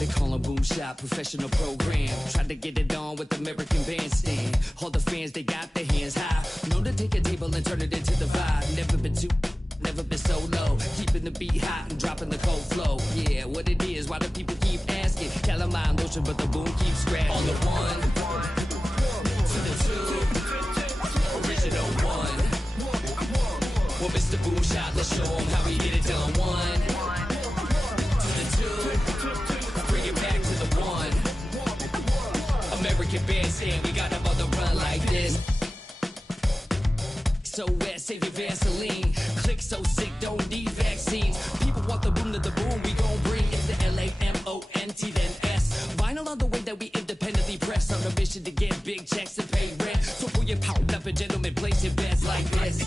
They call them boom shop, professional program. Tried to get it on with American Bandstand. All the fans, they got their hands high. Known to take a table and turn it into the vibe. Never been so low. Keeping the beat hot and dropping the cold flow. Yeah, what it is, why do people keep asking? Calamine motion, but the boom keeps scratching. On the one, to the two, original one. Well, Mr. Boom Shot, let's show him how we get it done. One, to the two, bring it back to the one. American Bandstand, we got them on the run like this. So wet, save your Vaseline. Click so sick, don't need vaccines. People want the boom to the boom, we gon' bring it to LAMONT then S. Vinyl on the way that we independently press. On a mission to get big checks and pay rent. So pull your power up and gentlemen, place your bets like this.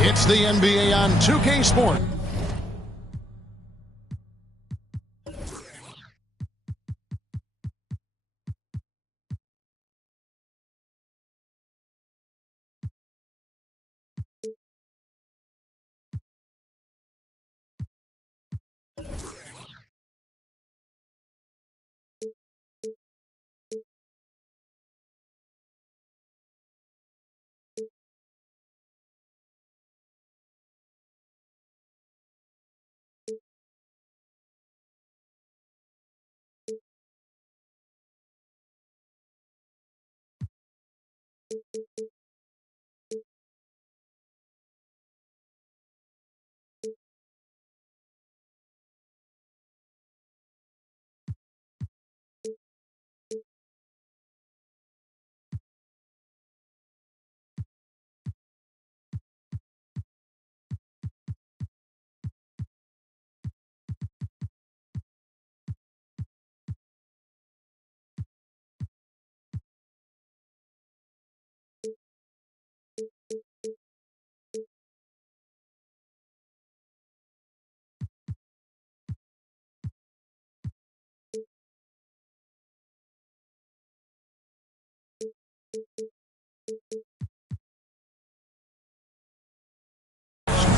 It's the NBA on 2K Sport.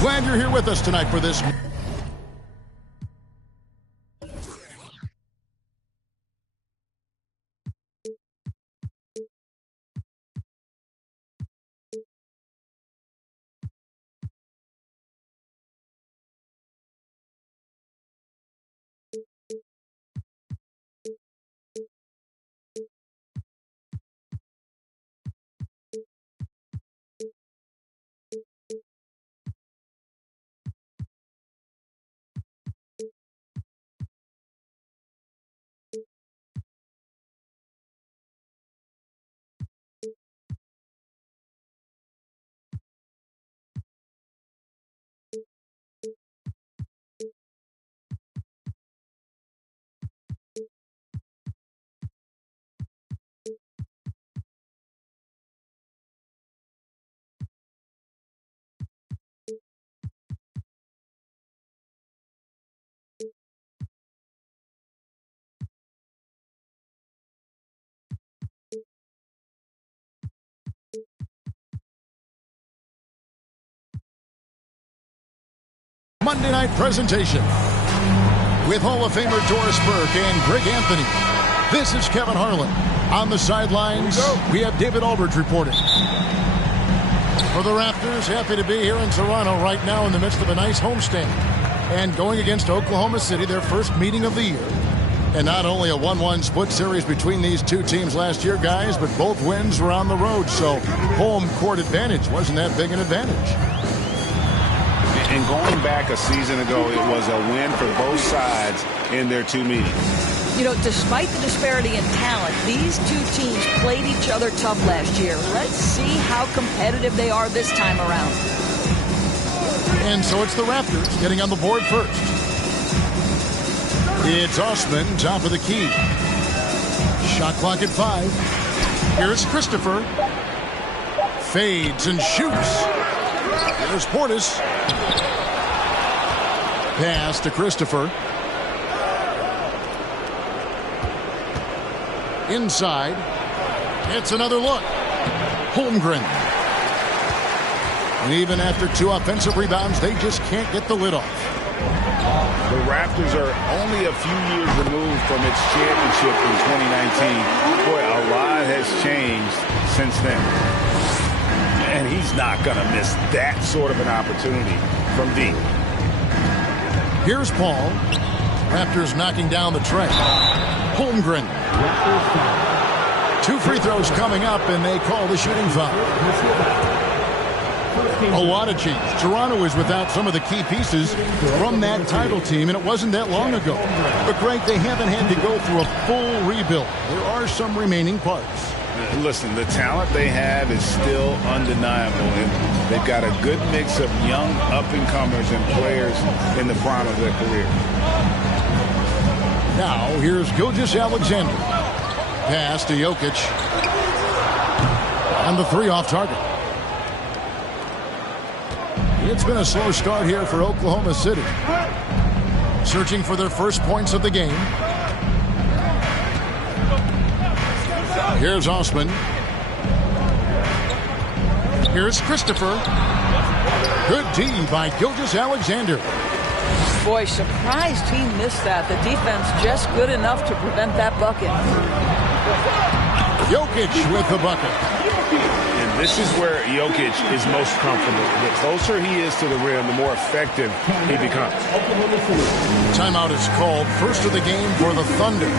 Glad you're here with us tonight for this. Monday night presentation with Hall of Famer Doris Burke and Greg Anthony. This is Kevin Harlan. On the sidelines, we have David Aldridge reporting. For the Raptors, happy to be here in Toronto right now in the midst of a nice homestand. And going against Oklahoma City, their first meeting of the year. And not only a 1-1 split series between these two teams last year, guys, but both wins were on the road. So home court advantage wasn't that big an advantage. And going back a season ago, it was a win for both sides in their two meetings. You know, despite the disparity in talent, these two teams played each other tough last year. Let's see how competitive they are this time around. And so it's the Raptors getting on the board first. It's Osman, top of the key. Shot clock at 5. Here's Christopher. Fades and shoots. Here's Portis. Pass to Christopher. Inside. It's another look. Holmgren. And even after 2 offensive rebounds, they just can't get the lid off. The Raptors are only a few years removed from its championship in 2019. Boy, a lot has changed since then. And he's not going to miss that sort of an opportunity from deep. Here's Paul. Raptors knocking down the tray. Holmgren. 2 free throws coming up, and they call the shooting foul. A lot of change. Toronto is without some of the key pieces from that title team, and it wasn't that long ago. But, Greg, they haven't had to go through a full rebuild. There are some remaining parts. Listen, the talent they have is still undeniable, and they've got a good mix of young up-and-comers and players in the prime of their career. Now, here's Gilgeous-Alexander. Pass to Jokic. And the 3 off target. It's been a slow start here for Oklahoma City. Searching for their first points of the game. Here's Osman. Here's Christopher. Good D by Gilgeous-Alexander. Boy, surprised he missed that. The defense just good enough to prevent that bucket. Jokic with the bucket. And this is where Jokic is most comfortable. The closer he is to the rim, the more effective he becomes. Timeout is called. First of the game for the Thunder.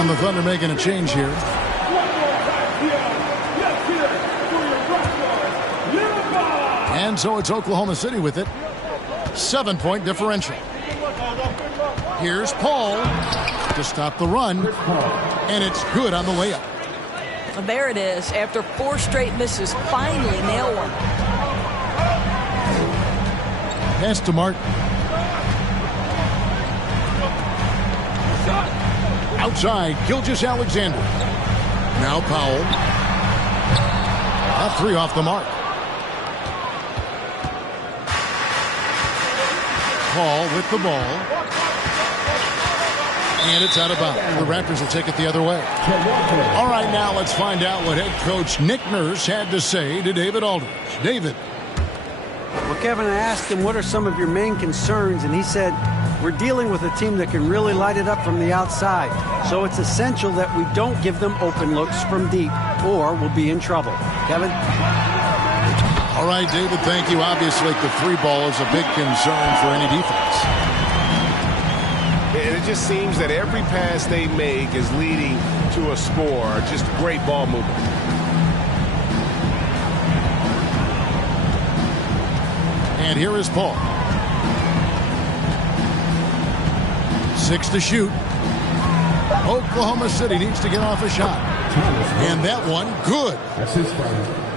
The Thunder making a change here. And so it's Oklahoma City with it. 7-point differential. Here's Paul to stop the run. And it's good on the layup. There it is. After 4 straight misses, finally nail one. Pass to Martin. Outside, Gilgeous-Alexander. Now Powell. A 3 off the mark. Paul with the ball. And it's out of bounds. The Raptors will take it the other way. All right, now let's find out what head coach Nick Nurse had to say to David Aldridge. David. Well, Kevin, I asked him, what are some of your main concerns? And he said, we're dealing with a team that can really light it up from the outside. So it's essential that we don't give them open looks from deep, or we'll be in trouble. Kevin? All right, David, thank you. Obviously, the 3 ball is a big concern for any defense. And it just seems that every pass they make is leading to a score. Just great ball movement. And here is Paul. 6 to shoot. Oklahoma City needs to get off a shot. And that one, good.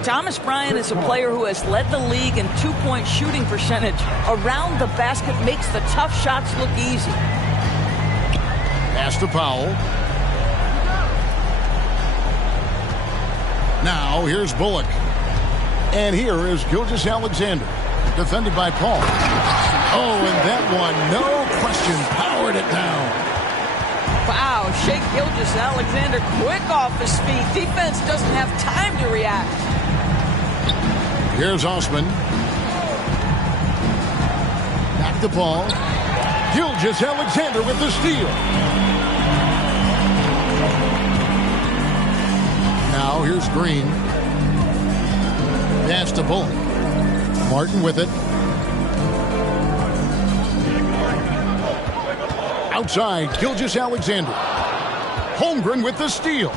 Thomas Bryant is a player who has led the league in 2-point shooting percentage. Around the basket makes the tough shots look easy. Pass to Powell. Now here's Bullock. And here is Gilgeous-Alexander. Defended by Paul. Oh, and that one, no question, powered it down. Wow, Shea Gilgeous-Alexander quick off his feet. Defense doesn't have time to react. Here's Osman. Back to Paul. Gilgeous-Alexander with the steal. Now here's Green. Pass to Bullock. Martin with it. Outside, Gilgeous-Alexander. Holmgren with the steal.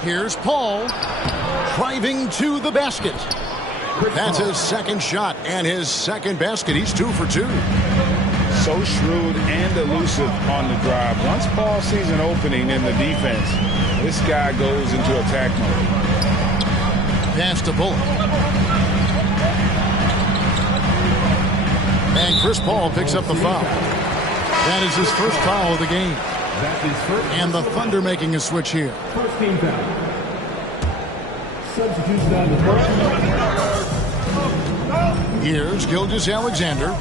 Here's Paul driving to the basket. That's his second shot and his second basket. He's 2 for 2. So shrewd and elusive on the drive. Once Paul sees an opening in the defense, this guy goes into attack mode. Pass to Bullock. And Chris Paul picks up the foul. That is his first foul of the game. And the Thunder making a switch here. First team foul. Substitution on the first. Here's Gilgeous-Alexander.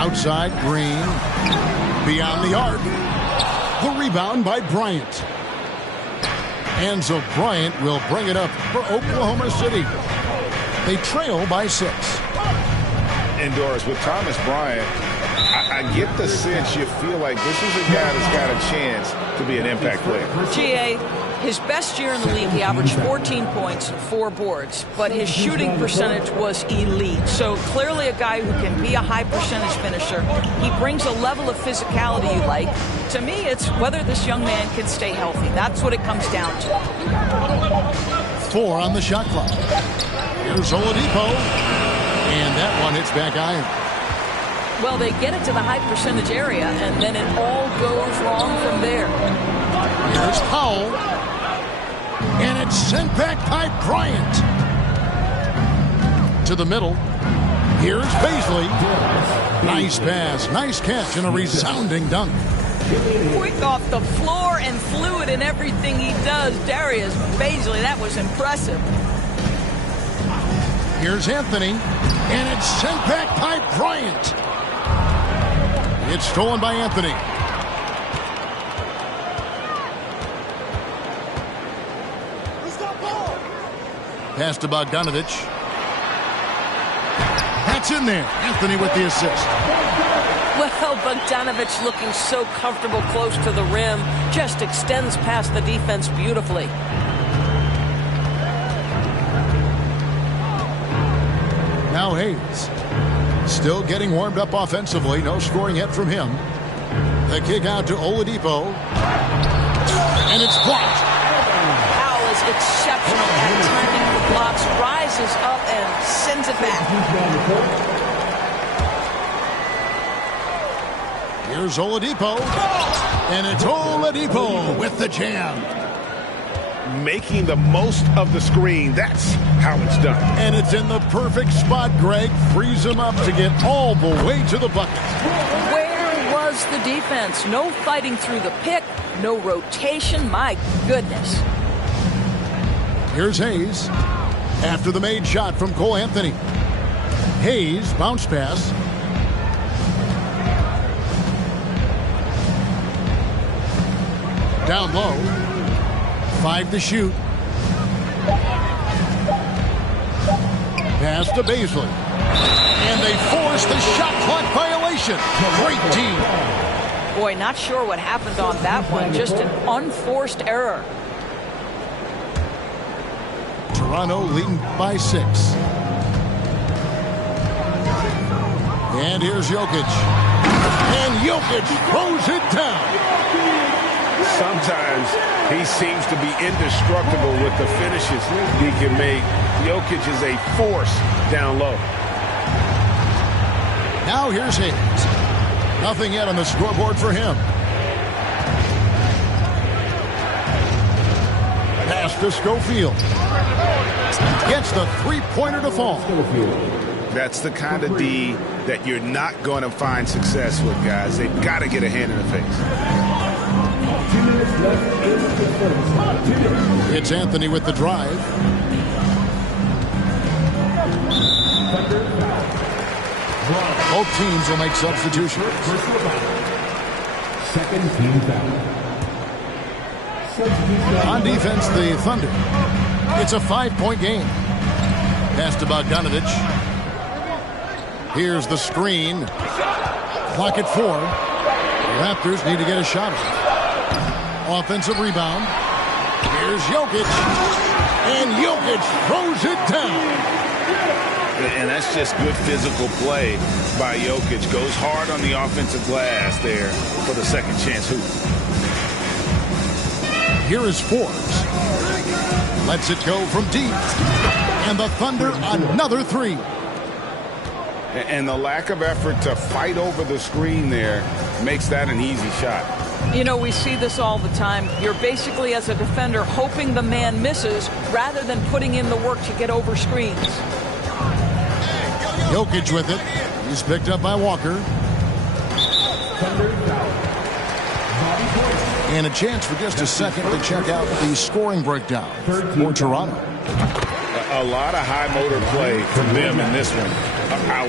Outside, Green. Beyond the arc. The rebound by Bryant. And so Bryant will bring it up for Oklahoma City. They trail by 6. And Doris, with Thomas Bryant, I get the sense you feel like this is a guy that's got a chance to be an impact player. GA, his best year in the league, he averaged 14 points, 4 boards, but his shooting percentage was elite. So clearly a guy who can be a high percentage finisher. He brings a level of physicality you like. To me, it's whether this young man can stay healthy. That's what it comes down to. 4 on the shot clock. Here's Oladipo. And that one hits back iron. Well, they get it to the high percentage area, and then it all goes wrong from there. Here's Powell. And it's sent back by Bryant. To the middle. Here's Paisley. Nice pass, nice catch, and a resounding dunk. Quick off the floor and fluid in everything he does. Darius Paisley, that was impressive. Here's Anthony. And it's sent back by Bryant. It's stolen by Anthony. Pass to Bogdanovich. That's in there. Anthony with the assist. Well, Bogdanovich looking so comfortable close to the rim. Just extends past the defense beautifully. Now Hayes. Still getting warmed up offensively. No scoring yet from him. The kick out to Oladipo. And it's blocked. Powell is exceptional at timing the blocks. Rises up and sends it back. Here's Oladipo. And it's Oladipo with the jam. Making the most of the screen. That's how it's done. And it's in the perfect spot, Greg. Frees him up to get all the way to the bucket. Where was the defense? No fighting through the pick, no rotation. My goodness. Here's Hayes. After the made shot from Cole Anthony. Hayes, bounce pass. Down low. 5 to shoot. Pass to Paisley. And they force the shot clock violation. Great team. Boy, not sure what happened on that one. Just an unforced error. Toronto leading by 6. And here's Jokic. And Jokic throws it down. Sometimes he seems to be indestructible with the finishes he can make. Jokic is a force down low. Now here's Hayes. Nothing yet on the scoreboard for him. Pass to Schofield. Gets the three-pointer to fall. That's the kind of D that you're not going to find success with, guys. They've got to get a hand in the face. It's Anthony with the drive. Both teams will make substitutions. Second team foul. On defense, the Thunder. It's a 5-point game. Pass to Bogdanovich. Here's the screen. Clock at 4. The Raptors need to get a shot off. Offensive rebound. Here's Jokic. And Jokic throws it down. And that's just good physical play by Jokic. Goes hard on the offensive glass there for the second chance hoop. Here is Forbes. Lets it go from deep. And the Thunder another three. And the lack of effort to fight over the screen there makes that an easy shot. You know, we see this all the time. You're basically, as a defender, hoping the man misses rather than putting in the work to get over screens. Jokic with it. He's picked up by Walker. And a chance for just a second to check out the scoring breakdown for Toronto. A lot of high motor play from them in this one,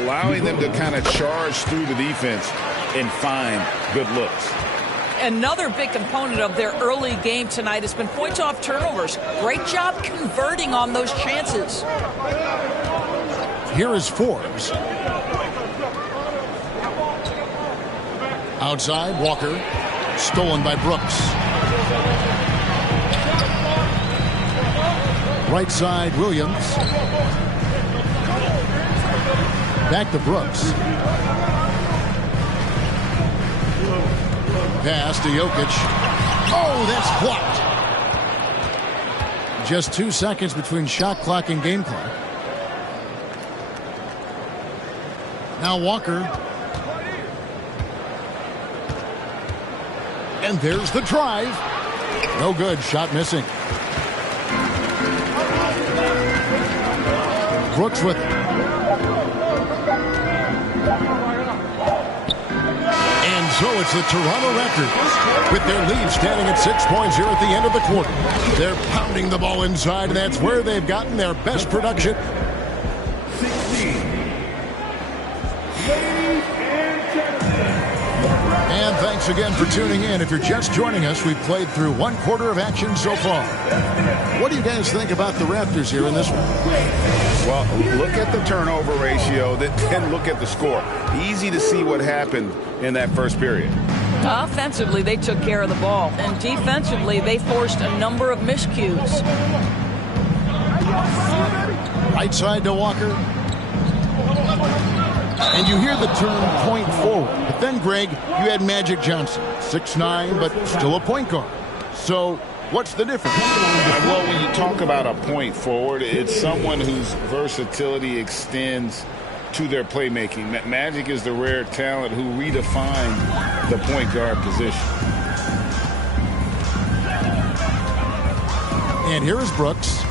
allowing them to kind of charge through the defense and find good looks. Another big component of their early game tonight has been points off turnovers. Great job converting on those chances. Here is Forbes. Outside, Walker. Stolen by Brooks. Right side, Williams. Back to Brooks. Pass to Jokic. Oh, that's blocked. Just 2 seconds between shot clock and game clock. Now Walker. And there's the drive. No good. Shot missing. Brooks with it. And so it's the Toronto Raptors with their lead standing at 6 points here at the end of the quarter. They're pounding the ball inside, and that's where they've gotten their best production. And thanks again for tuning in. If you're just joining us, we've played through 1 quarter of action so far. What do you guys think about the Raptors here in this one? Well, look at the turnover ratio, then look at the score. Easy to see what happened in that first period. Offensively, they took care of the ball. And defensively, they forced a number of miscues. Right side to Walker. And you hear the term point forward. But then, Greg, you had Magic Johnson, 6'9", but still a point guard. So what's the difference? Well, when you talk about a point forward, it's someone whose versatility extends to their playmaking. Magic is the rare talent who redefined the point guard position. And here is Brooks.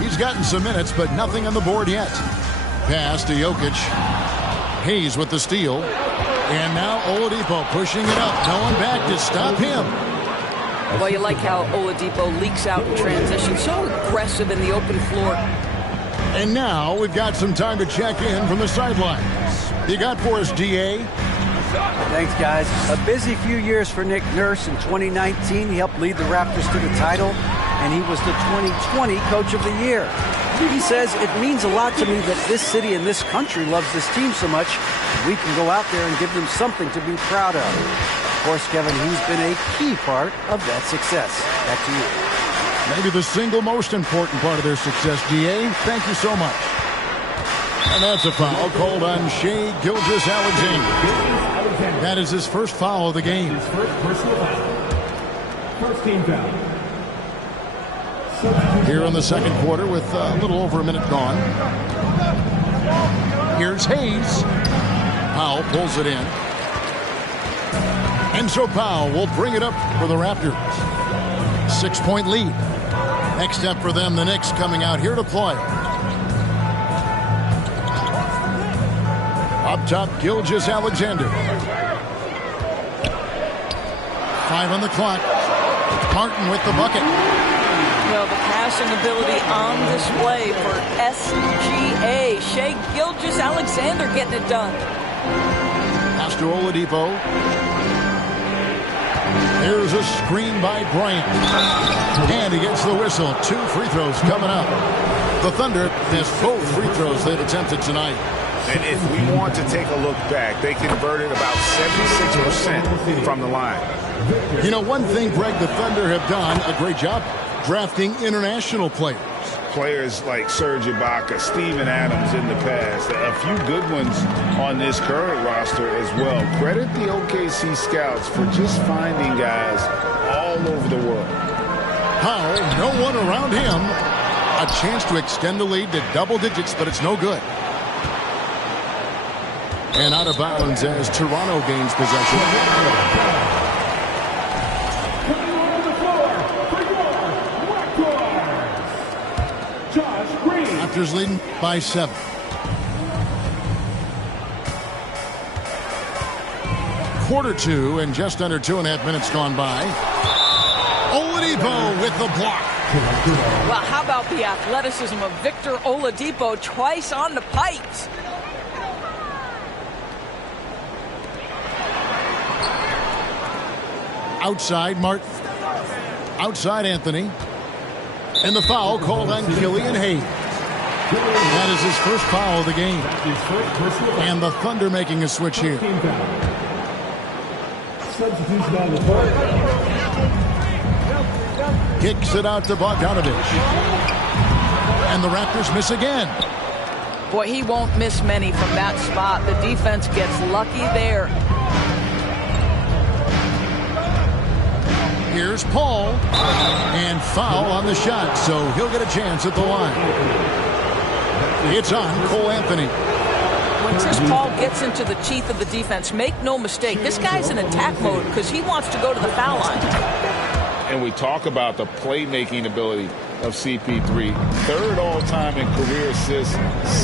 He's gotten some minutes, but nothing on the board yet. Pass to Jokic. Hayes with the steal. And now Oladipo pushing it up. No one back to stop him. Well, you like how Oladipo leaks out in transition. So aggressive in the open floor. And now we've got some time to check in from the sidelines. You got for us, DA? Thanks, guys. A busy few years for Nick Nurse. In 2019, he helped lead the Raptors to the title, and he was the 2020 Coach of the Year. He says, it means a lot to me that this city and this country loves this team so much. We can go out there and give them something to be proud of. Of course, Kevin, he's been a key part of that success. Back to you. Maybe the single most important part of their success, DA. Thank you so much. And that's a foul called on Shai Gilgeous-Alexander. That is his first foul of the game. His first personal foul. First team foul. Here in the second quarter with a little over a minute gone. Here's Hayes. Powell pulls it in. And so Powell will bring it up for the Raptors. 6-point lead. Next step for them, the Knicks coming out here to play. Up top, Gilgeous-Alexander. 5 on the clock. Martin with the bucket. Well, the passing ability on display for SGA. Shai Gilgeous-Alexander getting it done. Pass to Oladipo. Here's a screen by Bryant. And he gets the whistle. 2 free throws coming up. The Thunder missed both free throws they've attempted tonight. And if we want to take a look back, they converted about 76% from the line. You know, one thing, Greg, the Thunder have done a great job drafting international players. players like Serge Ibaka, Steven Adams in the past, a few good ones on this current roster as well. Credit the OKC scouts for just finding guys all over the world. Powell, no one around him. A chance to extend the lead to double digits, but it's no good. And out of bounds as Toronto gains possession. Raptors leading by 7. Quarter 2 and just under 2.5 minutes gone by. Oladipo with the block. Well, how about the athleticism of Victor Oladipo twice on the pipes? Outside Martin. Outside Anthony. And the foul called on Killian Hayes. That is his first foul of the game. And the Thunder making a switch here. Kicks it out to Bogdanovich. And the Raptors miss again. Boy, he won't miss many from that spot. The defense gets lucky there. Here's Paul. And foul on the shot, so he'll get a chance at the line. It's on Cole Anthony. When Chris Paul gets into the teeth of the defense, make no mistake, this guy's in attack mode because he wants to go to the foul line. And we talk about the playmaking ability of CP3. 3rd all-time in career assists,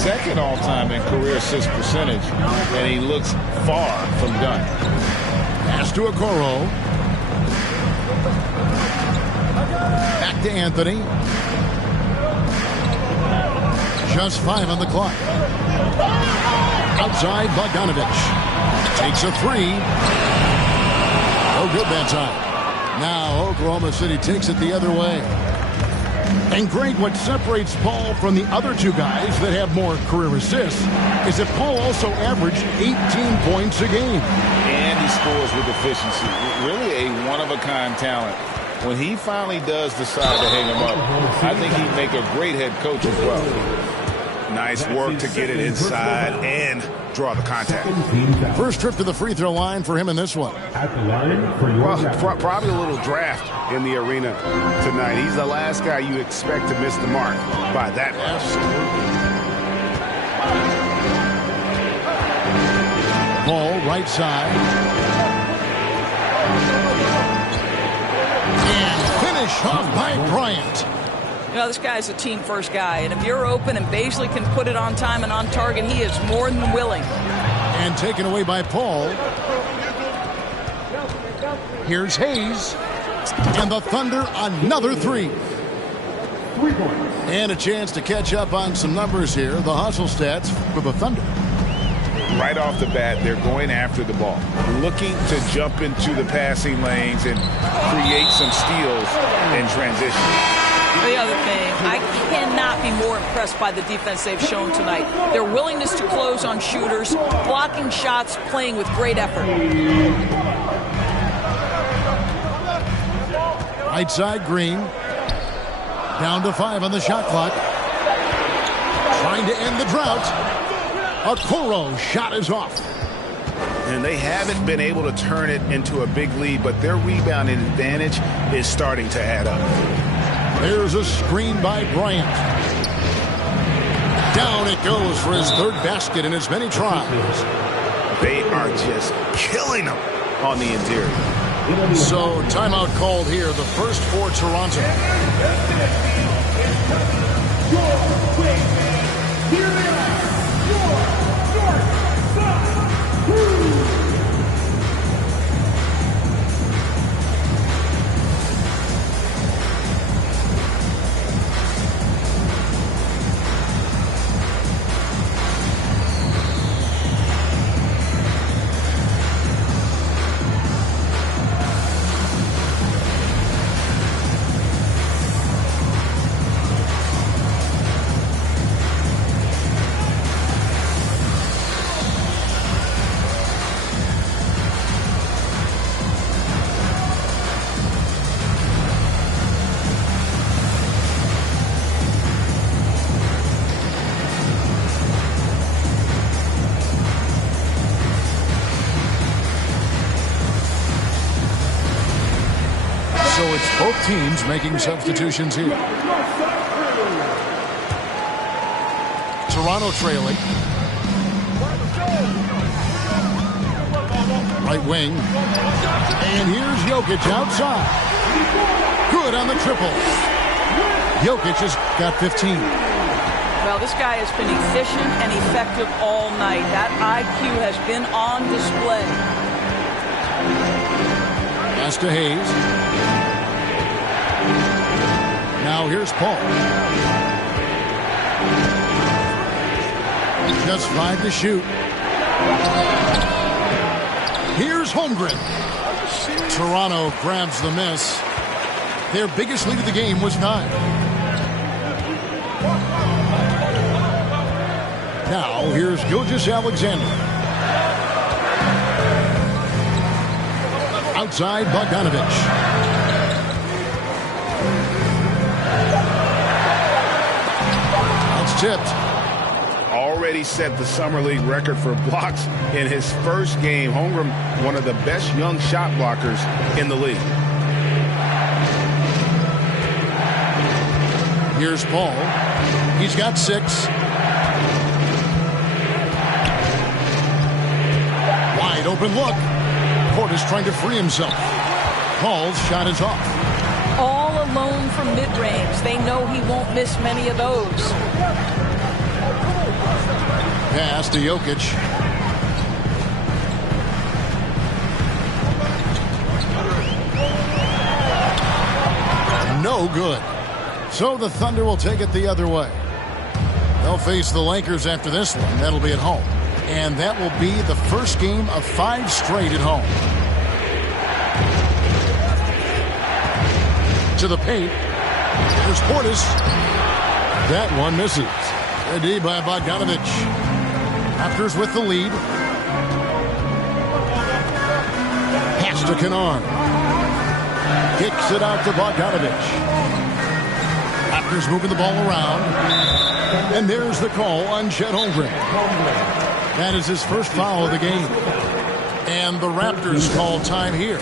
2nd all-time in career assist percentage, and he looks far from done. Pass to Okoro. Back to Anthony. Just 5 on the clock. Outside Bogdanovich. Takes a 3. No good that time. Now Oklahoma City takes it the other way. And Greg, what separates Paul from the other two guys that have more career assists is that Paul also averaged 18 points a game. And he scores with efficiency. Really a one-of-a-kind talent. When he finally does decide to hang him up, I think he'd make a great head coach as well. Nice work to get it inside and draw the contact. First trip to the free throw line for him in this one. At the line for your Probably a little draft in the arena tonight. He's the last guy you expect to miss the mark by that much. Ball right side. And finish off by Bryant. You know, this guy's a team-first guy, and if you're open and Baisley can put it on time and on target, he is more than willing. And taken away by Paul. Here's Hayes. And the Thunder, another 3. 3 points. And a chance to catch up on some numbers here. The hustle stats for the Thunder. Right off the bat, they're going after the ball, looking to jump into the passing lanes and create some steals in transition. The other thing, I cannot be more impressed by the defense they've shown tonight. Their willingness to close on shooters, blocking shots, playing with great effort. Right side, Green. Down to 5 on the shot clock. Trying to end the drought. Okoro shot is off. And they haven't been able to turn it into a big lead, but their rebounding advantage is starting to add up. There's a screen by Bryant. Down it goes for his 3rd basket in as many tries. They are just killing them on the interior. So timeout called here, the first for Toronto. Here they are, your North Side Crew. it's both teams making substitutions here. Toronto trailing. Right wing. And here's Jokic outside. Good on the triple. Jokic has got 15. Well, this guy has been efficient and effective all night. That IQ has been on display. Pass to Hayes. Now here's Paul. Just 5 to shoot. Here's Holmgren. Toronto grabs the miss. Their biggest lead of the game was 9. Now here's Gilgeous-Alexander. Outside Bogdanovic. That's tipped. Already set the Summer League record for blocks in his first game. Holmgren, one of the best young shot blockers in the league. Here's Paul. He's got 6. Wide open look. Portis trying to free himself. Paul's shot is off. All alone from mid-range. They know he won't miss many of those. Pass to Jokic. No good. So the Thunder will take it the other way. They'll face the Lakers after this one. That'll be at home. And that will be the first game of 5 straight at home. To the paint. There's Portis. That one misses. A D by Bogdanovic. Raptors with the lead. Pass to Kennard. Kicks it out to Bogdanovic. Raptors moving the ball around. And there's the call on Chet Holmgren. That is his first foul of the game. And the Raptors call time here.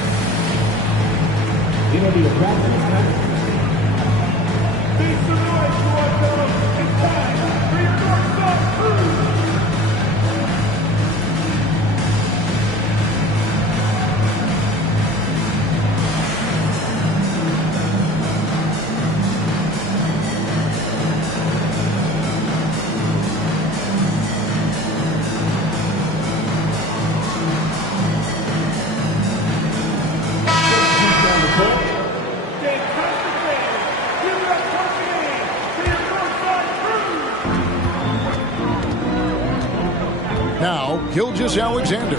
Now, Gilgeous-Alexander.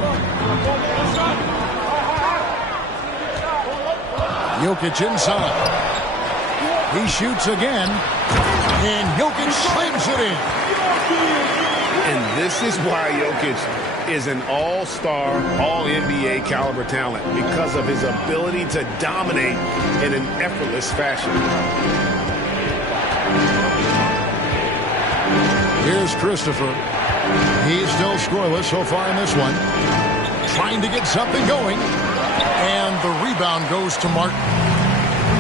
Jokic inside. He shoots again. And Jokic slams it in. And this is why Jokic is an all-star, all-NBA caliber talent, because of his ability to dominate in an effortless fashion. Here's Christopher. He's still scoreless so far in this one. Trying to get something going. And the rebound goes to Martin.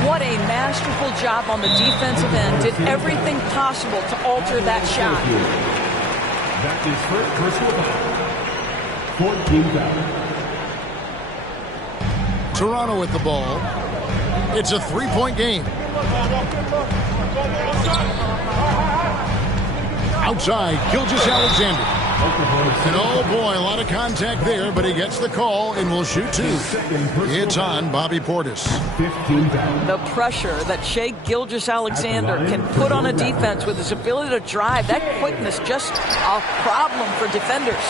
What a masterful job on the defensive end. Did everything possible to alter that shot. That is first personal foul. 14 foul. Toronto with the ball. It's a 3-point game. Outside, Gilgeous-Alexander. And oh boy, a lot of contact there, but he gets the call and will shoot 2. It's on Bobby Portis. The pressure that Shai Gilgeous-Alexander can put on a defense with his ability to drive, that quickness, just a problem for defenders.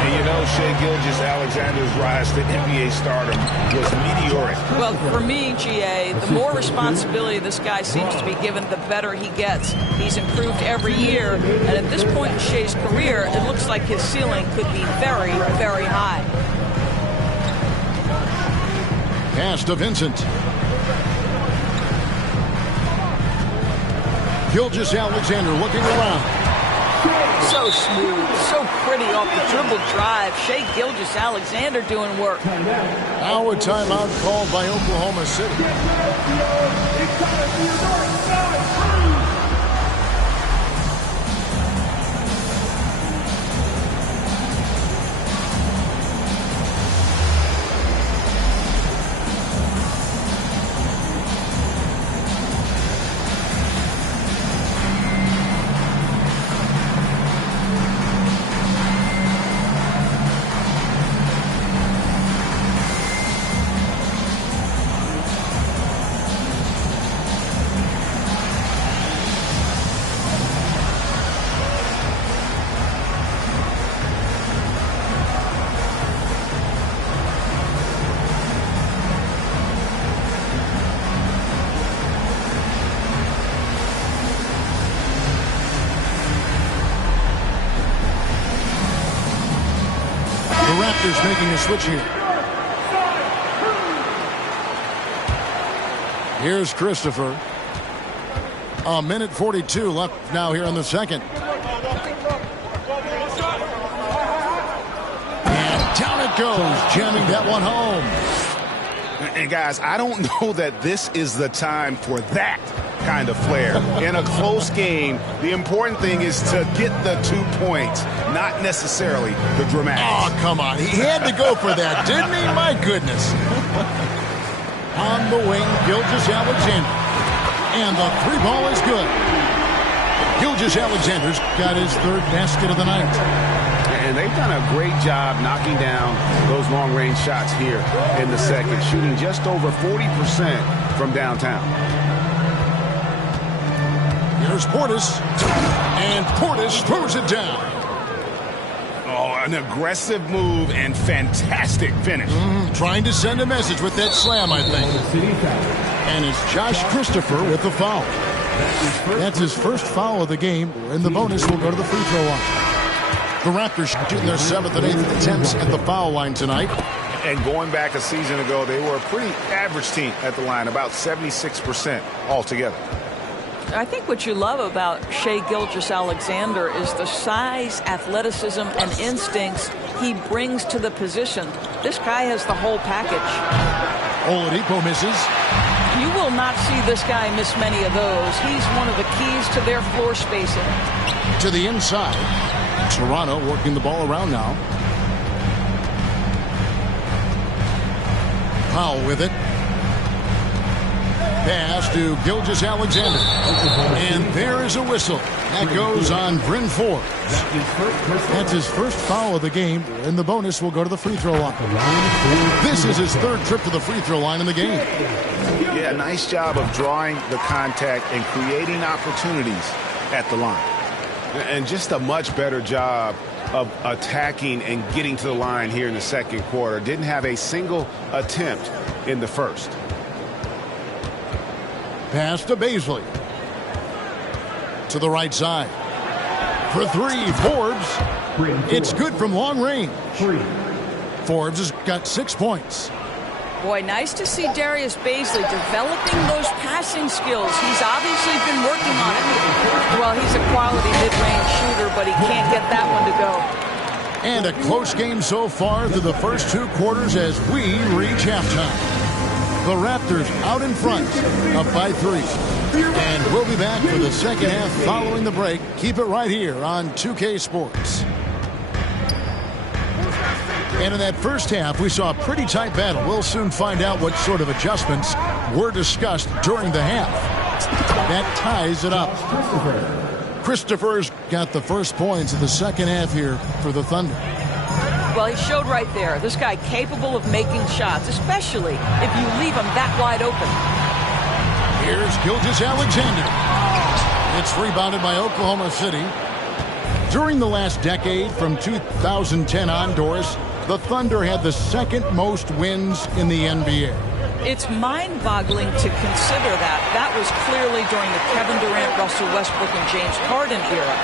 And you know, Shai Gilgeous-Alexander's rise to NBA stardom was meteoric. Well, for me, GA, the more responsibility this guy seems to be given, the better he gets. He's improved every year, and at this point in Shai's career, it looks like his ceiling could be very, very high. Pass to Vincent. Gilgeous-Alexander looking around. So smooth, so pretty off the dribble drive. Shai Gilgeous-Alexander doing work. Now a timeout called by Oklahoma City. Raptors making a switch here. Here's Christopher. A minute 42 left now here in the second. And down it goes, jamming that one home. And guys, I don't know that this is the time for that kind of flair. In a close game, the important thing is to get the 2 points, not necessarily the dramatics. Oh, come on. He had to go for that, didn't he? My goodness. On the wing, Gilgeous-Alexander. And the three ball is good. Gilgeous-Alexander's got his third basket of the night. And they've done a great job knocking down those long-range shots here in the second, shooting just over 40% from downtown. Here's Portis, and Portis throws it down. Oh, an aggressive move and fantastic finish. Trying to send a message with that slam, I think. And it's Josh Christopher with the foul. That's his first foul of the game, and the bonus will go to the free throw line. The Raptors shooting their 7th and 8th attempts at the foul line tonight. And going back a season ago, they were a pretty average team at the line, about 76% altogether. I think what you love about Shai Gilgeous-Alexander is the size, athleticism, and instincts he brings to the position. This guy has the whole package. Oladipo misses. You will not see this guy miss many of those. He's one of the keys to their floor spacing. To the inside. Toronto working the ball around now. Powell with it. Pass to Gilgeous-Alexander. And there is a whistle. That goes on Bryn Forbes. That's his first foul of the game, and the bonus will go to the free throw line. This is his third trip to the free throw line in the game. Yeah, nice job of drawing the contact and creating opportunities at the line. And just a much better job of attacking and getting to the line here in the second quarter. Didn't have a single attempt in the first. Pass to Baisley. To the right side. For three, Forbes. It's good from long range. Forbes has got 6 points. Boy, nice to see Darius Baisley developing those passing skills. He's obviously been working on it. Well, he's a quality mid-range shooter, but he can't get that one to go. And a close game so far through the first 2 quarters as we reach halftime. The Raptors out in front, up by 3. And we'll be back for the second half following the break. Keep it right here on 2K Sports. And in that first half, we saw a pretty tight battle. We'll soon find out what sort of adjustments were discussed during the half. That ties it up. Christopher's got the first points of the second half here for the Thunder. Well, he showed right there. This guy capable of making shots, especially if you leave him that wide open. Here's Gilgeous-Alexander. It's rebounded by Oklahoma City. During the last decade, from 2010 on, Doris, the Thunder had the second most wins in the NBA. It's mind-boggling to consider that. That was clearly during the Kevin Durant, Russell Westbrook, and James Harden era.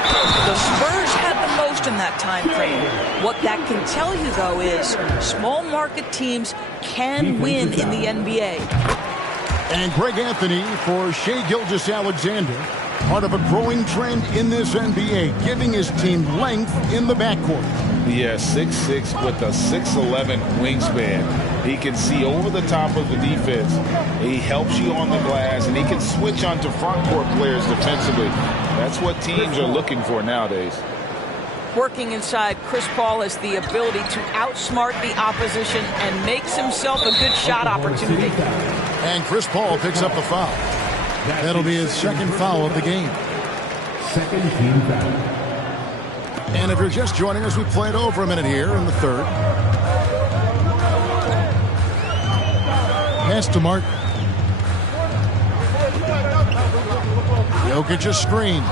The Spurs had the most in that time frame. What that can tell you, though, is small market teams can win in the NBA. And Greg Anthony for Shai Gilgeous-Alexander. Part of a growing trend in this NBA, giving his team length in the backcourt. Yeah, 6'6" with a 6'11" wingspan. He can see over the top of the defense. He helps you on the glass, and he can switch onto front court players defensively. That's what teams are looking for nowadays. Working inside, Chris Paul has the ability to outsmart the opposition and makes himself a good shot opportunity. And Chris Paul picks up the foul. That'll be his second foul of the game. Second team foul. And if you're just joining us, we played over a minute here in the third. Pass to Martin. Jokic's screen.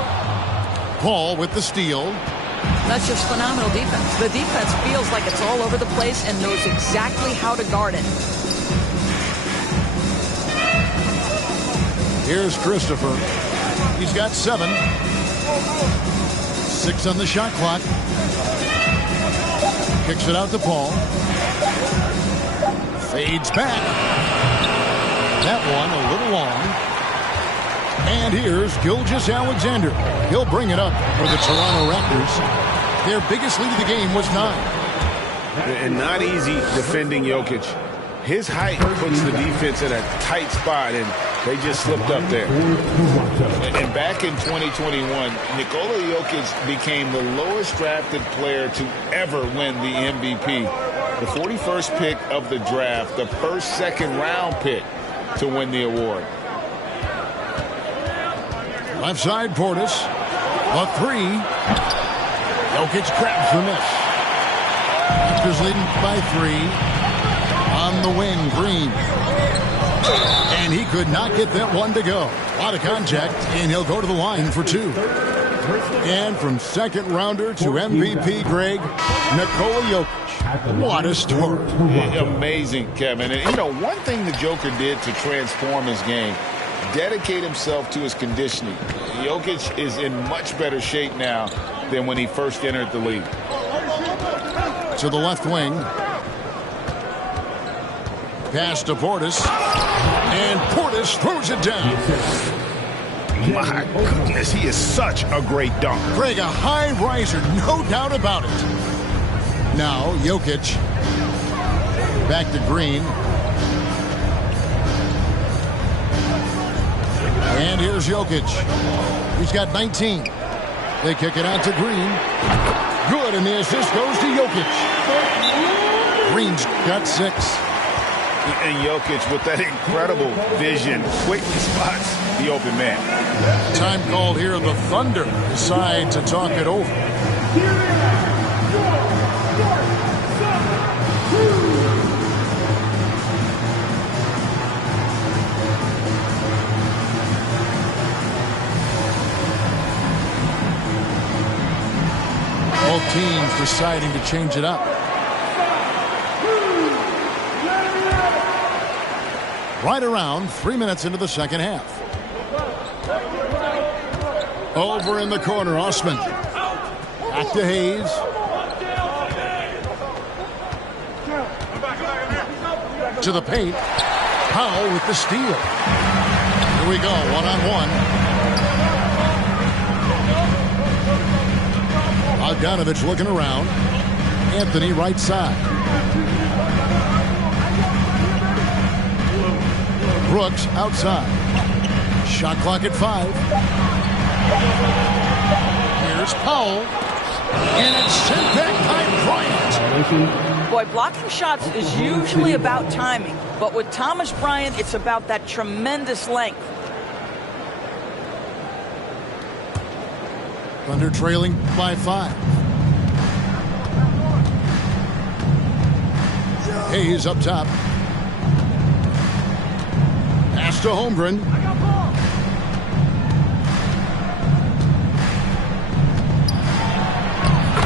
Paul with the steal. That's just phenomenal defense. The defense feels like it's all over the place and knows exactly how to guard it. Here's Christopher. He's got 7. 6 on the shot clock. Kicks it out to Paul. Fades back. That one a little long. And here's Gilgeous-Alexander. He'll bring it up for the Toronto Raptors. Their biggest lead of the game was 9. And not easy defending Jokic. His height puts the defense in a tight spot, and they just slipped up there. And back in 2021, Nikola Jokic became the lowest drafted player to ever win the MVP. The 41st pick of the draft, the first second-round pick to win the award. Left side, Portis. A 3. Jokic grabs the miss. Raptors leading by 3. On the wing, Green. And he could not get that one to go. A lot of contact, and he'll go to the line for 2. And from second rounder to MVP, Greg, Nikola Jokic. What a story. Amazing, Kevin. And, you know, one thing the Joker did to transform his game, dedicate himself to his conditioning. Jokic is in much better shape now than when he first entered the league. To the left wing. Pass to Portis. And Portis throws it down. My goodness, he is such a great dunker. Greg, a high riser, no doubt about it. Now, Jokic. Back to Green. And here's Jokic. He's got 19. They kick it out to Green. Good, and the assist goes to Jokic. Green's got 6. And Jokic, with that incredible vision, quickly spots the open man. Time called here. The Thunder decide to talk it over. Both teams deciding to change it up. Right around 3 minutes into the second half. Over in the corner, Osman. Back to Hayes. To the paint. Powell with the steal. Here we go, one-on-one. Bogdanovich looking around. Anthony right side. Brooks outside. Shot clock at 5. Here's Powell. And it's sent back by Bryant. Boy, blocking shots is usually about timing. But with Thomas Bryant, it's about that tremendous length. Thunder trailing by 5. Hayes up top. Pass to Holmgren.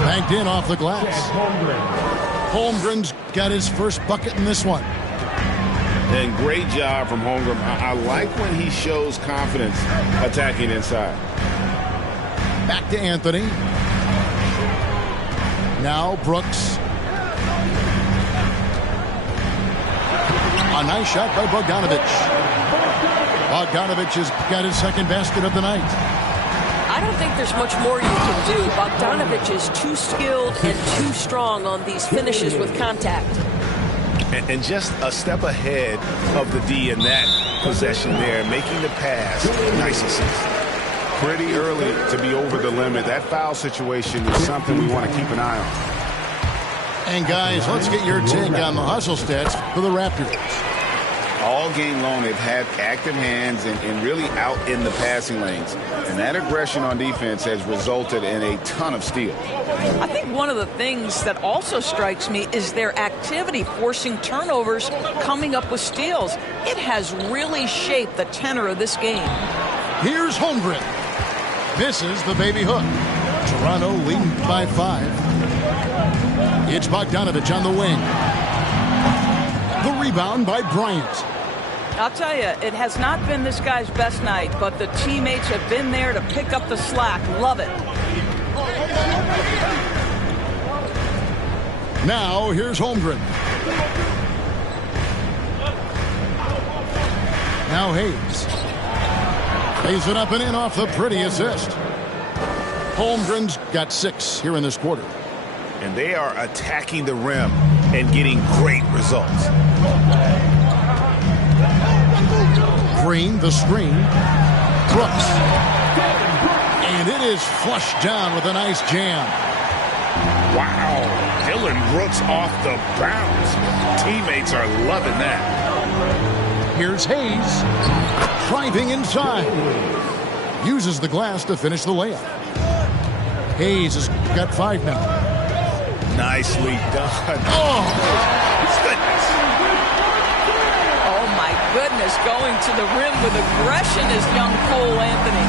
Banked in off the glass. Holmgren's got his first bucket in this one. And great job from Holmgren. I like when he shows confidence attacking inside. Back to Anthony. Now Brooks. A nice shot by Bogdanovich. Bogdanovich has got his second basket of the night. I don't think there's much more you can do. Bogdanovic is too skilled and too strong on these finishes with contact. And just a step ahead of the D in that possession there, making the pass. Nice assist. Pretty early to be over the limit. That foul situation is something we want to keep an eye on. And guys, let's get your take on the hustle stats for the Raptors. All game long, they've had active hands and really out in the passing lanes. And that aggression on defense has resulted in a ton of steals. I think one of the things that also strikes me is their activity forcing turnovers, coming up with steals. It has really shaped the tenor of this game. Here's Holmgren. Misses the baby hook. Toronto leading by 5. It's Bogdanovic on the wing. The rebound by Bryant. I'll tell you, it has not been this guy's best night, but the teammates have been there to pick up the slack. Love it. Now, here's Holmgren. Now Hayes. Lays it up and in off the pretty assist. Holmgren's got 6 here in this quarter. And they are attacking the rim and getting great results. Green, the screen. Brooks. And it is flushed down with a nice jam. Wow. Dylan Brooks off the bounce. Teammates are loving that. Here's Hayes. Driving inside. Uses the glass to finish the layup. Hayes has got 5 now. Nicely done. Oh! Goodness. Oh, my goodness. Going to the rim with aggression is young Cole Anthony.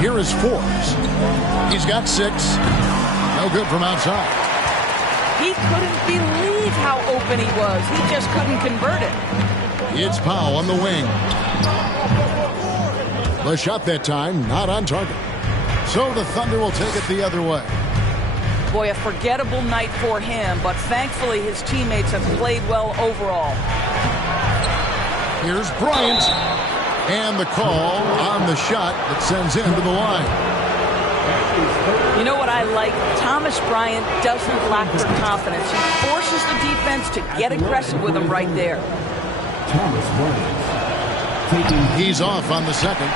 Here is Forbes. He's got 6. No good from outside. He couldn't believe how open he was. He just couldn't convert it. It's Powell on the wing. The shot that time, not on target. So the Thunder will take it the other way. Boy, a forgettable night for him, but thankfully his teammates have played well overall. Here's Bryant. And the call on the shot that sends him to the line. You know what I like? Thomas Bryant doesn't lack for confidence. He forces the defense to get aggressive with him right there. He's off on the second.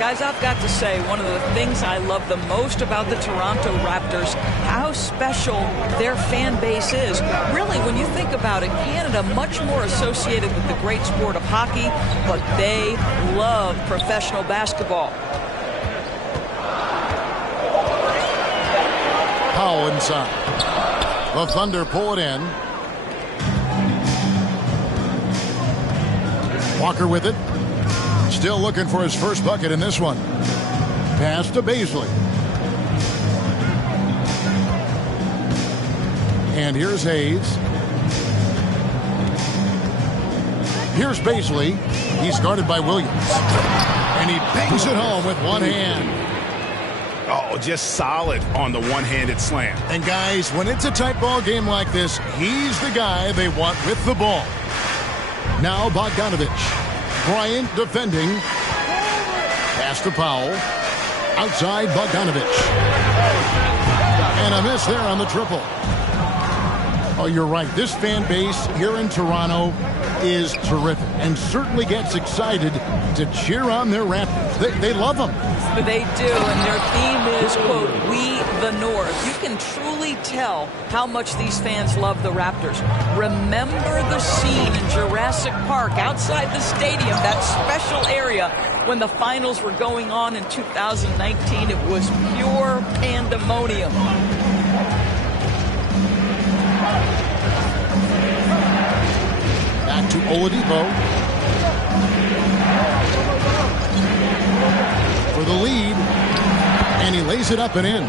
Guys, I've got to say, one of the things I love the most about the Toronto Raptors, how special their fan base is. Really, when you think about it, Canada much more associated with the great sport of hockey, but they love professional basketball. Powell inside. The Thunder pull it in. Walker with it. Still looking for his first bucket in this one. Pass to Bazley. And here's Hayes. Here's Bazley. He's guarded by Williams. And he bangs it home with one hand. Oh, just solid on the one-handed slam. And guys, when it's a tight ball game like this, he's the guy they want with the ball. Now Bogdanovic. Bryant defending. Pass to Powell. Outside Bogdanovic. And a miss there on the triple. Oh, you're right. This fan base here in Toronto is terrific and certainly gets excited to cheer on their Raptors. They love them. They do, and their theme is, quote, "We the North." You can truly tell how much these fans love the Raptors. Remember the scene in Jurassic Park outside the stadium, that special area when the finals were going on in 2019. It was pure pandemonium. Back to Oladipo. For the lead, and he lays it up and in.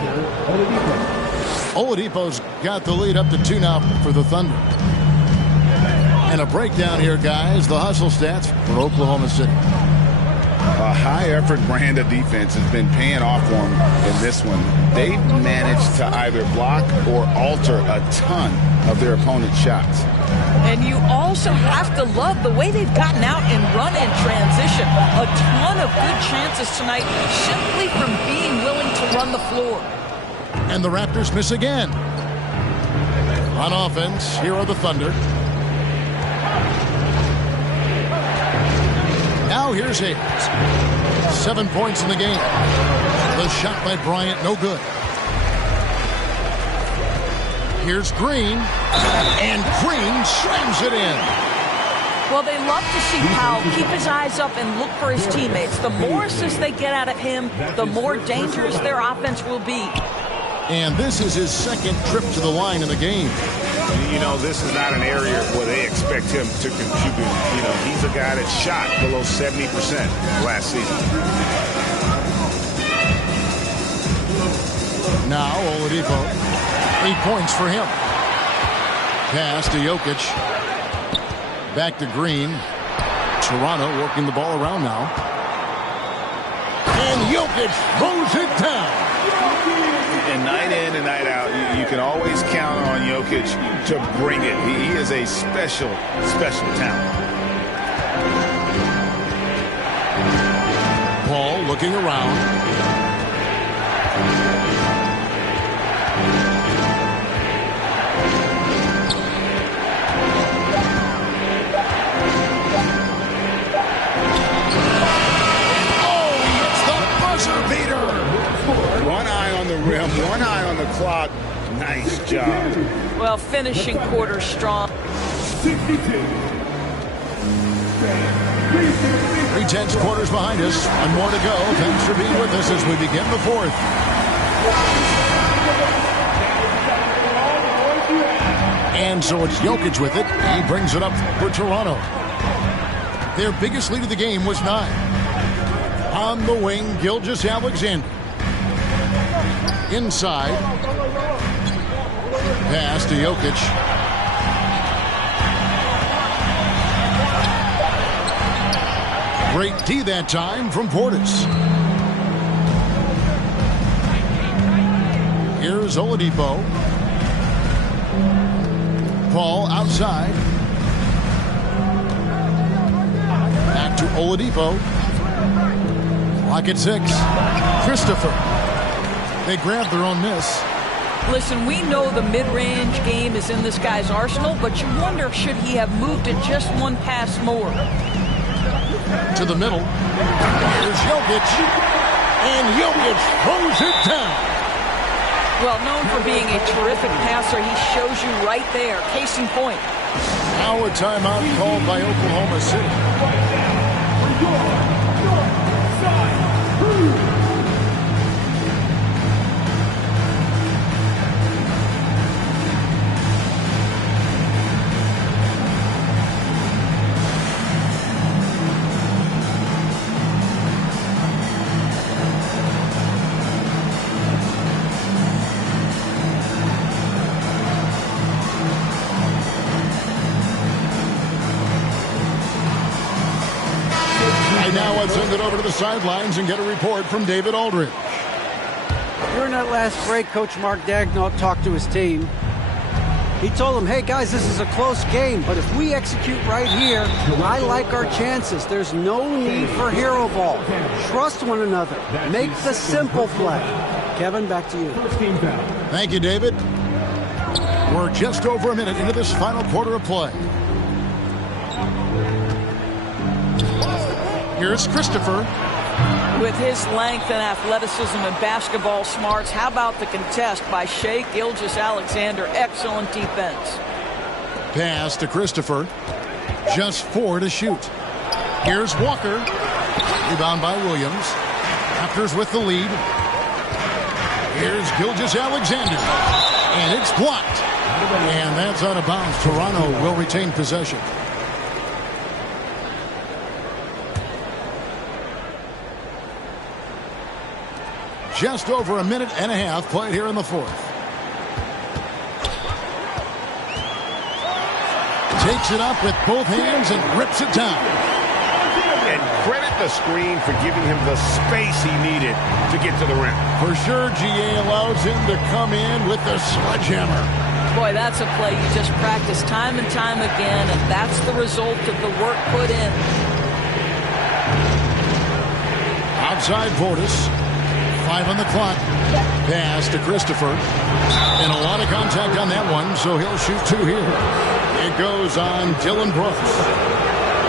Oladipo's got the lead up to 2 now for the Thunder. And a breakdown here, guys. The hustle stats for Oklahoma City. A high-effort brand of defense has been paying off for him in this one. They've managed to either block or alter a ton of their opponent's shots. And you also have to love the way they've gotten out and run in transition. A ton of good chances tonight simply from being willing to run the floor. And the Raptors miss again. On offense, here are the Thunder. Now here's Hayes. 7 points in the game. The shot by Bryant, no good. Here's Green. And Green slams it in. Well, they love to see Powell keep his eyes up and look for his teammates. The more assists they get out of him, the more dangerous their offense will be. And this is his second trip to the line in the game. You know, this is not an area where they expect him to contribute. You know, he's a guy that shot below 70% last season. Now Oladipo. 8 points for him. Pass to Jokic. Back to Green. Toronto working the ball around now. And Jokic throws it down. And night in and night out, you can always count on Jokic to bring it. He is a special, special talent. Paul looking around. One eye on the rim, one eye on the clock. Nice job. Well, finishing quarter strong. 62. 3/10 quarters behind us. One more to go. Thanks for being with us as we begin the fourth. And so it's Jokic with it. He brings it up for Toronto. Their biggest lead of the game was 9. On the wing, Gilgeous-Alexander. Inside. Pass to Jokic. Great D that time from Portis. Here's Oladipo. Paul outside. Back to Oladipo. Clock at 6. Christopher. They grab their own miss. Listen, we know the mid-range game is in this guy's arsenal, but you wonder, should he have moved it just one pass more? To the middle. Here's Jokic. And Jokic throws it down. Well, known for being a terrific passer, he shows you right there. Case in point. Now a timeout called by Oklahoma City. Now let's send it over to the sidelines and get a report from David Aldridge. During that last break, Coach Mark Daigneault talked to his team. He told them, hey, guys, this is a close game, but if we execute right here, I like our chances. There's no need for hero ball. Trust one another. Make the simple play. Kevin, back to you. Thank you, David. We're just over a minute into this final quarter of play. Here's Christopher. With his length and athleticism and basketball smarts, how about the contest by Shai Gilgeous-Alexander? Excellent defense. Pass to Christopher. Just 4 to shoot. Here's Walker. Rebound by Williams. Raptors with the lead. Here's Gilgeous-Alexander. And it's blocked. And that's out of bounds. Toronto will retain possession. Just over a minute and a half played here in the fourth. Takes it up with both hands and rips it down. And credit the screen for giving him the space he needed to get to the rim. For sure, GA allows him to come in with the sledgehammer. Boy, that's a play you just practice time and time again, and that's the result of the work put in. Outside Portis. 5 on the clock. Pass to Christopher. And a lot of contact on that one, so he'll shoot 2 here. It goes on Dylan Brooks.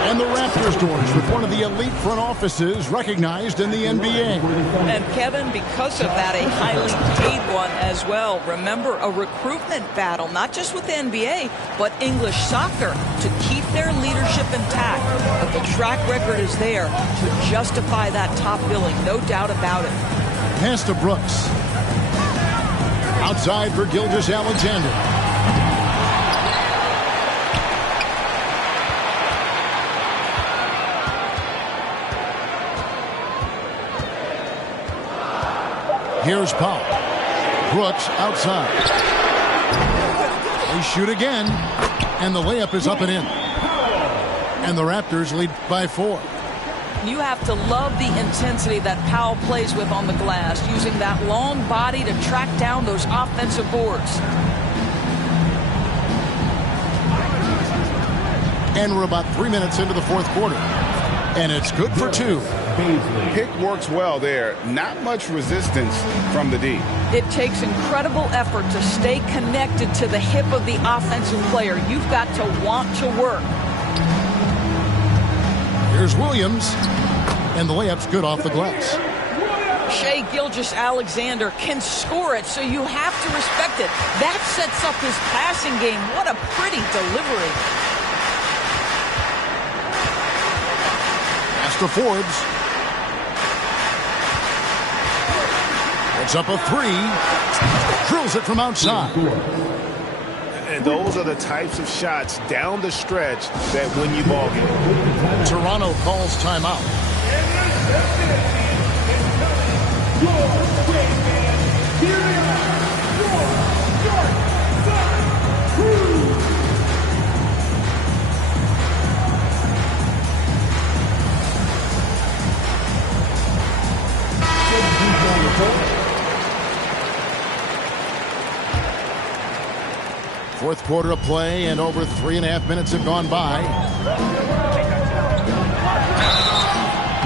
And the Raptors doors with one of the elite front offices recognized in the NBA. And Kevin, because of that, a highly paid one as well. Remember, a recruitment battle, not just with the NBA, but English soccer to keep their leadership intact. But the track record is there to justify that top billing, no doubt about it. Pass to Brooks. Outside for Gilgeous-Alexander. Here's Powell. Brooks outside. They shoot again, and the layup is up and in. And the Raptors lead by 4. You have to love the intensity that Powell plays with on the glass, using that long body to track down those offensive boards. And we're about 3 minutes into the fourth quarter. And it's good for 2. Pick works well there. Not much resistance from the D. It takes incredible effort to stay connected to the hip of the offensive player. You've got to want to work. Here's Williams. And the layup's good off the glass. Shai Gilgeous-Alexander can score it, so you have to respect it. That sets up his passing game. What a pretty delivery. Pass to Forbes. It's up a 3. Drills it from outside. And those are the types of shots down the stretch that win you ball game. Toronto calls timeout. Fourth quarter of play, and over 3.5 minutes have gone by.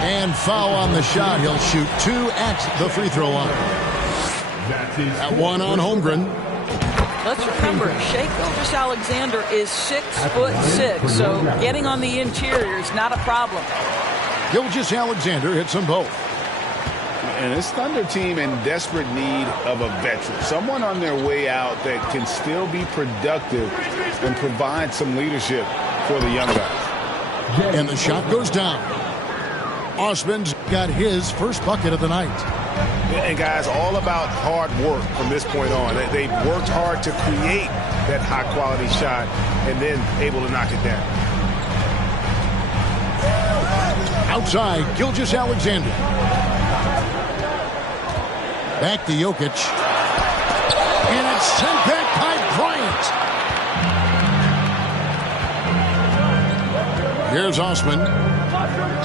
And foul on the shot. He'll shoot 2 at the free throw line. That one on Holmgren. Let's remember, Shai Gilgeous-Alexander is 6'6", so getting on the interior is not a problem. Gilgeous-Alexander hits them both. And this Thunder team in desperate need of a veteran. Someone on their way out that can still be productive and provide some leadership for the young guys. And the shot goes down. Osman's got his first bucket of the night. And guys, all about hard work from this point on. They've worked hard to create that high-quality shot and then able to knock it down. Outside, Gilgeous-Alexander. Back to Jokic. And it's sent back by Bryant. Here's Osman.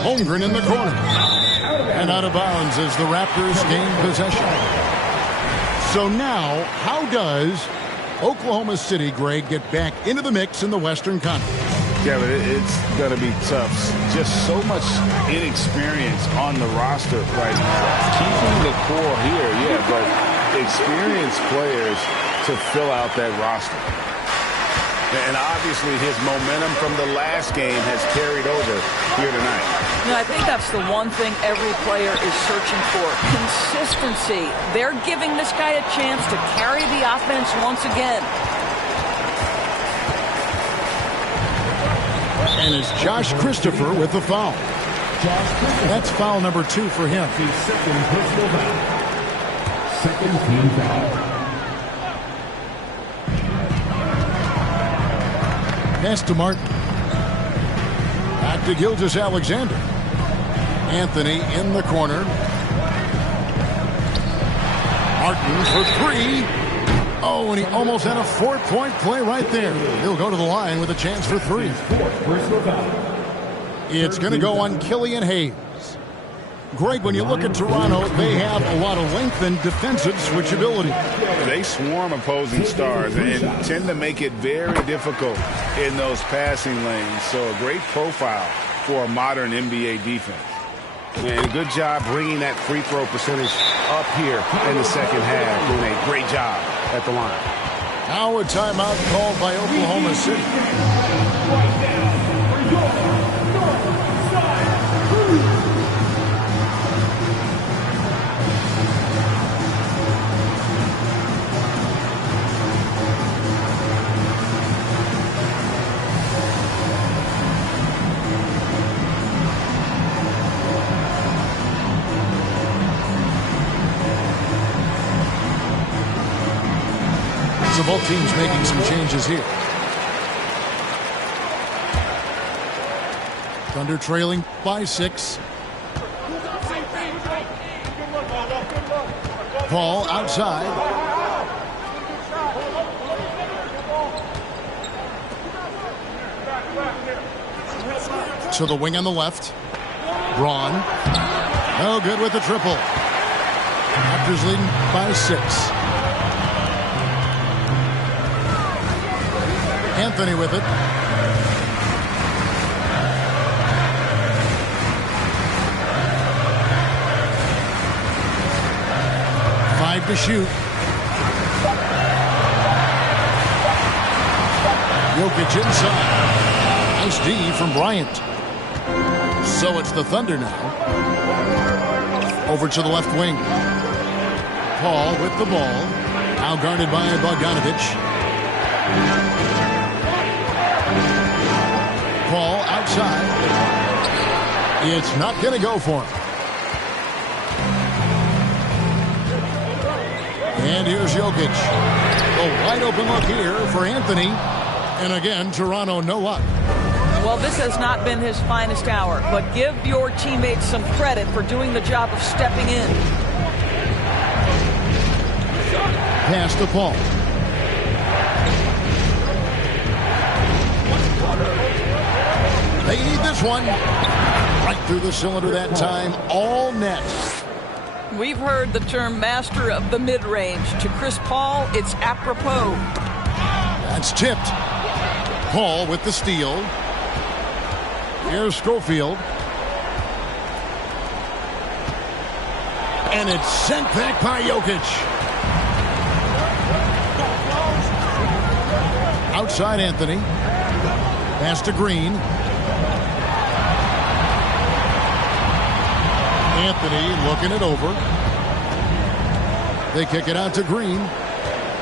Holmgren in the corner. And out of bounds as the Raptors gain possession. So now, how does Oklahoma City, Greg, get back into the mix in the Western Conference? Kevin, it's going to be tough. Just so much inexperience on the roster right now. Keeping the core here, yeah, but experienced players to fill out that roster. And obviously his momentum from the last game has carried over here tonight. You know, I think that's the one thing every player is searching for. Consistency. They're giving this guy a chance to carry the offense once again. And it's Josh Christopher with the foul. That's foul number 2 for him. Second personal foul. Second team foul. Pass to Martin. Back to Gilgeous-Alexander. Anthony in the corner. Martin for 3. Oh, and he almost had a 4-point play right there. He'll go to the line with a chance for 3. It's going to go on Killian Hayes. Greg, when you look at Toronto, they have a lot of length and defensive switchability. They swarm opposing stars and tend to make it very difficult in those passing lanes. So a great profile for a modern NBA defense. And good job bringing that free throw percentage up here in the second half. Doing a great job at the line. Now a timeout called by Oklahoma City. So both teams making some changes here. Thunder trailing by 6. Paul outside. To the wing on the left. Braun. Oh, good with the triple. Raptors leading by 6. Anthony with it. Five to shoot. Jokic inside. Nice D from Bryant. So it's the Thunder now. Over to the left wing. Paul with the ball. Now guarded by Bogdanovich. Paul outside. It's not going to go for him. And here's Jokic. A wide open look here for Anthony. And again, Toronto no luck. Well, this has not been his finest hour, but give your teammates some credit for doing the job of stepping in. Pass to Paul. They need this one. Right through the cylinder that time. All net. We've heard the term master of the mid-range. To Chris Paul, it's apropos. That's tipped. Paul with the steal. Here's Schofield. And it's sent back by Jokic. Outside Anthony. Pass to Green. Anthony looking it over. They kick it out to Green.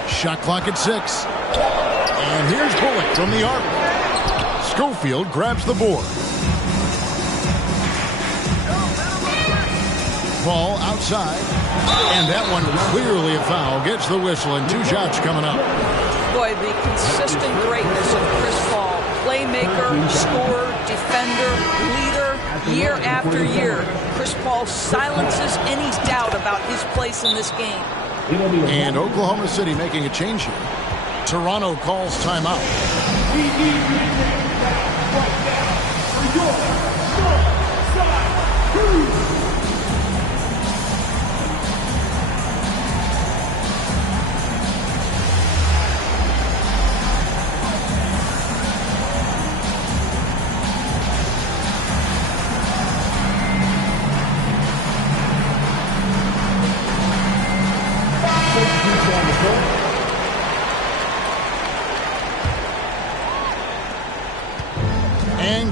Shot clock at 6. And here's Bullock from the arc. Schofield grabs the board. Paul outside. And that one clearly a foul. Gets the whistle and 2 shots coming up. Boy, the consistent greatness of Chris Paul. Playmaker, scorer, defender, leader, year after year. Chris Paul silences any doubt about his place in this game. And Oklahoma City making a change here. Toronto calls timeout.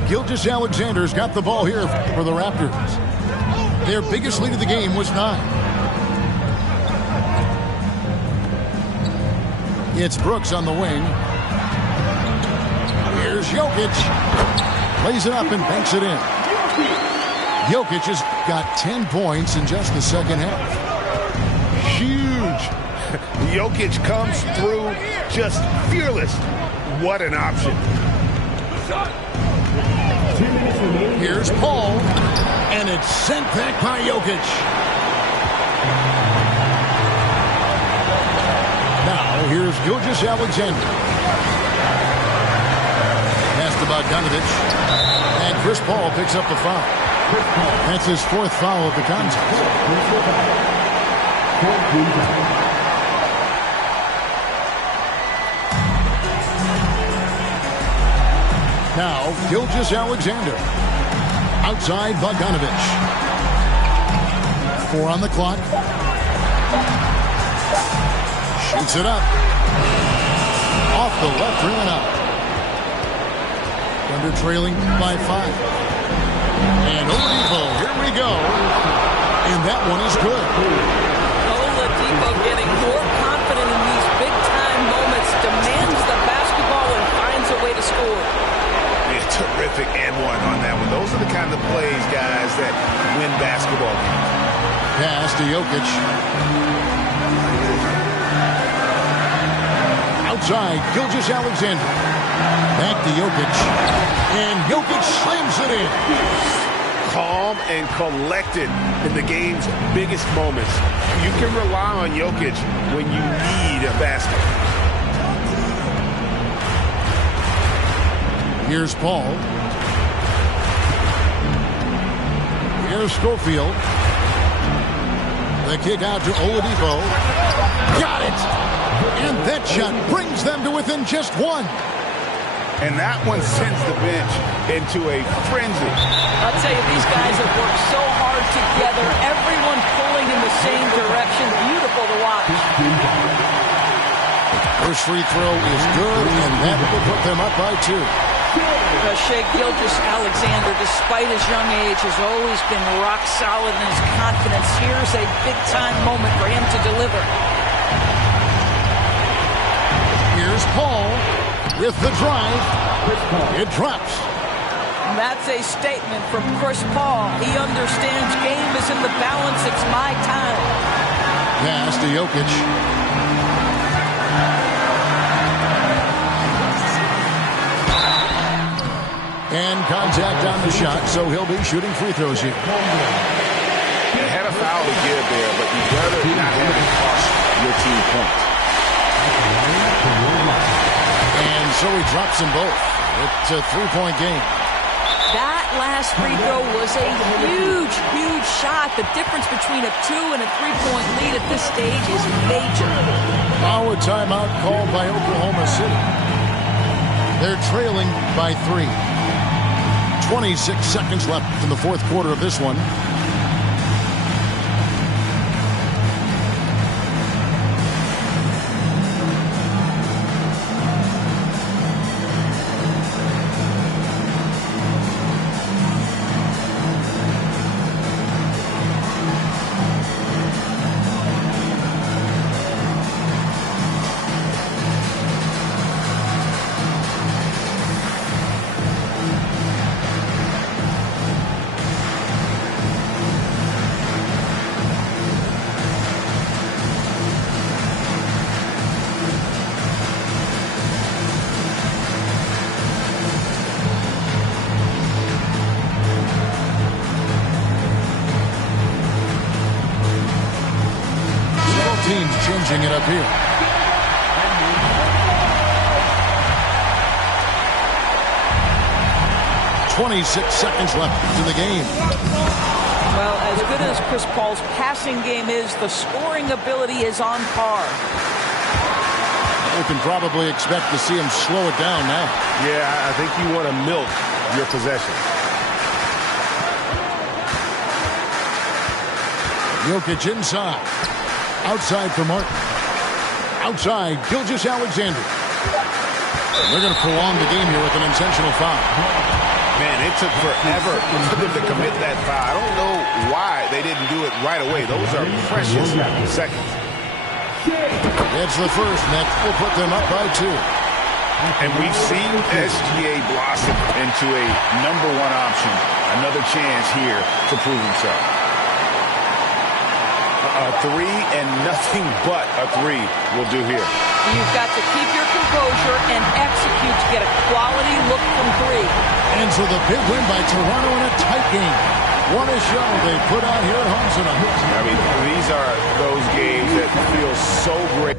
Gilgeous-Alexander's got the ball here for the Raptors. Their biggest lead of the game was 9. It's Brooks on the wing. Here's Jokic. Plays it up and banks it in. Jokic has got 10 points in just the second half. Huge. Jokic comes through just fearless. What an option. Here's Paul, and it's sent back by Jokic. Now, here's Gilgeous-Alexander. Pass to Bogdanovich. And Chris Paul picks up the foul. That's his 4th foul of the contest. Now, Gilgeous-Alexander. Outside Bogdanovich. 4 on the clock. Shoots it up. Off the left rim and out. Thunder trailing by 5. And Oladipo, here we go. And that one is good. Oladipo getting more confident in these big-time moments, demands the basketball and finds a way to score. Yeah, terrific and one on that one. Those are the kind of plays, guys, that win basketball games. Pass to Jokic. Outside, Gilgeous-Alexander. Back to Jokic. And Jokic slams it in. Calm and collected in the game's biggest moments. You can rely on Jokic when you need a basket. Here's Paul. Here's Schofield. The kick out to Oladipo. Got it! And that shot brings them to within just 1. And that one sends the bench into a frenzy. I'll tell you, these guys have worked so hard together. Everyone pulling in the same direction. Beautiful to watch. First free throw is good, and that will put them up by 2. Shai Gilgeous-Alexander, despite his young age, has always been rock solid in his confidence. Here's a big-time moment for him to deliver. Here's Paul with the drive. It drops. And that's a statement from Chris Paul. He understands game is in the balance. It's my time. Pass to Jokic. And contact on the shot, so he'll be shooting free throws here. They had a foul to give there, but you'd rather not have it cost your team points. And so he drops them both. It's a 3-point game. That last free throw was a huge, huge shot. The difference between a 2 and a 3-point lead at this stage is major. Now a timeout called by Oklahoma City. They're trailing by 3. 26 seconds left in the 4th quarter of this one. Teams changing it up here. .26 seconds left in the game. Well, as good as Chris Paul's passing game is, the scoring ability is on par. We can probably expect to see him slow it down now. Yeah, I think you want to milk your possession. Jokic inside. Outside for Martin. Outside, Gilgeous-Alexander. They're going to prolong the game here with an intentional foul. Man, it took forever for them to commit that foul. I don't know why they didn't do it right away. Those are precious seconds. It's the first, and that will put them up by 2. And we've seen SGA blossom into a #1 option. Another chance here to prove himself. A 3 and nothing but a 3 will do here. You've got to keep your composure and execute to get a quality look from 3. And so the big win by Toronto in a tight game. What a show they put out here at home tonight. I mean, these are those games that feel so great.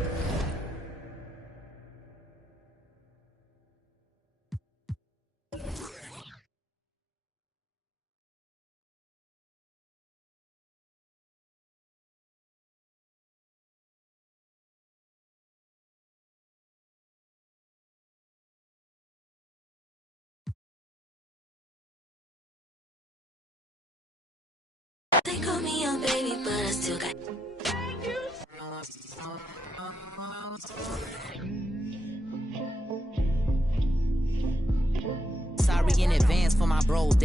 my baby, but I still got. Sorry in advance for my bros.